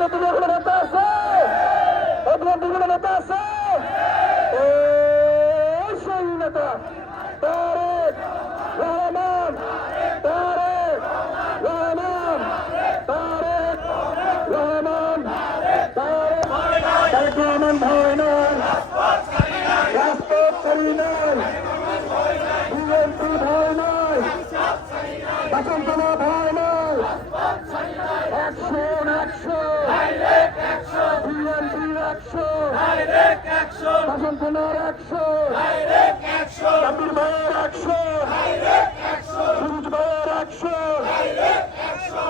নতুন কোনো নেতা আছে? নতুন কোনো নেতা আছে? সেই নেতা তারেক রহমান, তারেক রহমান, তারেক রহমান, তারেক রহমান ভয় নয়, রাজপথ ছাড়ি নয়, বিএনপি ভয় নয়, বাসন্তনা ভয় নয়, অ্যাকশন অ্যাকশন, বিএনপির অ্যাকশন, বাসন্তনার অ্যাকশন, আমির ভাইয়ের অ্যাকশন, সুরজ ভাইয়ের অ্যাকশন,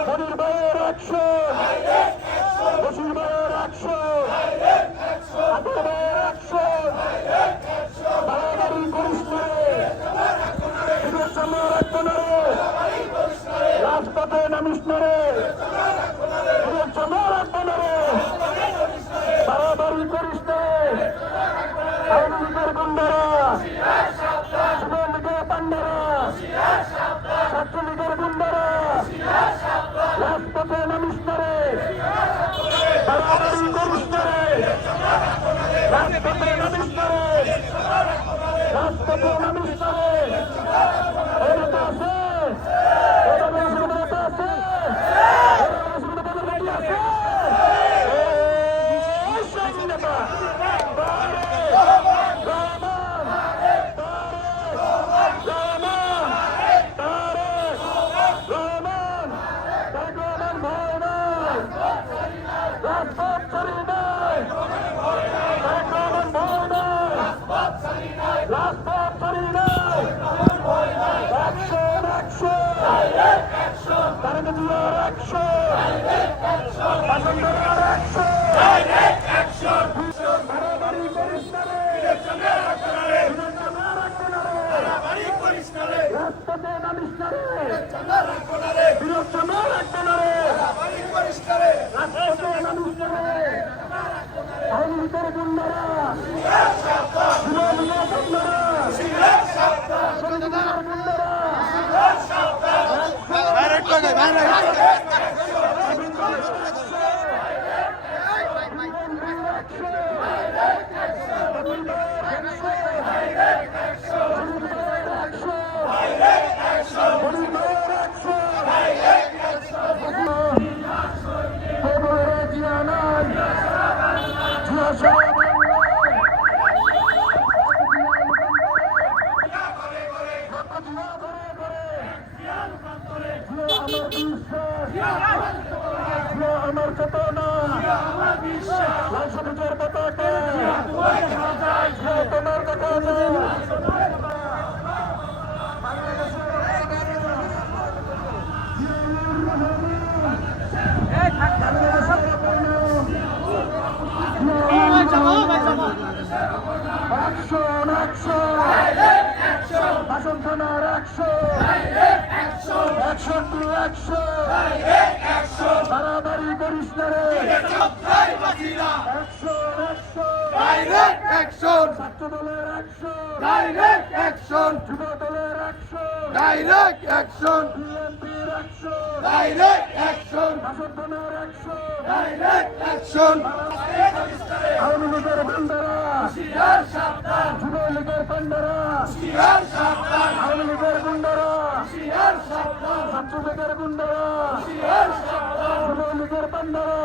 মনির ভাইয়ের অ্যাকশন, বশির ভাইয়ের অ্যাকশন, আবু ভাইয়ের অ্যাকশন, বাড়াবাড়ি করিস না রে, শুভেচ্ছা রাখবো না রে, রাজপথে নামিস না রে, শুভেচ্ছা রাখবো না রে, বাড়াবাড়ি করিস না, আওয়ামী লীগের গুন্ডারা, যুবলীগের পান্ডারা, ছাত্রলীগের গুন্ডারা, রাজপথে নামিস না রে, বাড়াবাড়ি করিস না রে, রাজপথে নামিস না রে, রাজপথে নামিস না রে, এই নেতা আছে, নেতা আছে, আছে, সেই নেতা আমার চেতনা লাল-সবুজের পতাকা তোমার দেখা অ্যাকশন অ্যাকশন, বাসন্তনার অ্যাকশন টু অ্যাকশন, বাড়াবাড়ি করিস না রে, অ্যাকশন ছাত্র দলের অ্যাকশন, যুব দলের অ্যাকশন, বিএনপির অ্যাকশন, বাসন্তনার অ্যাকশন, আওয়ামী লীগের গুন্ডারা, যুবলীগের পান্ডারা, আওয়ামী লীগের গুন্ডারা, ছাত্রলীগের গুন্ডারা, যুবলীগের পান্ডারা,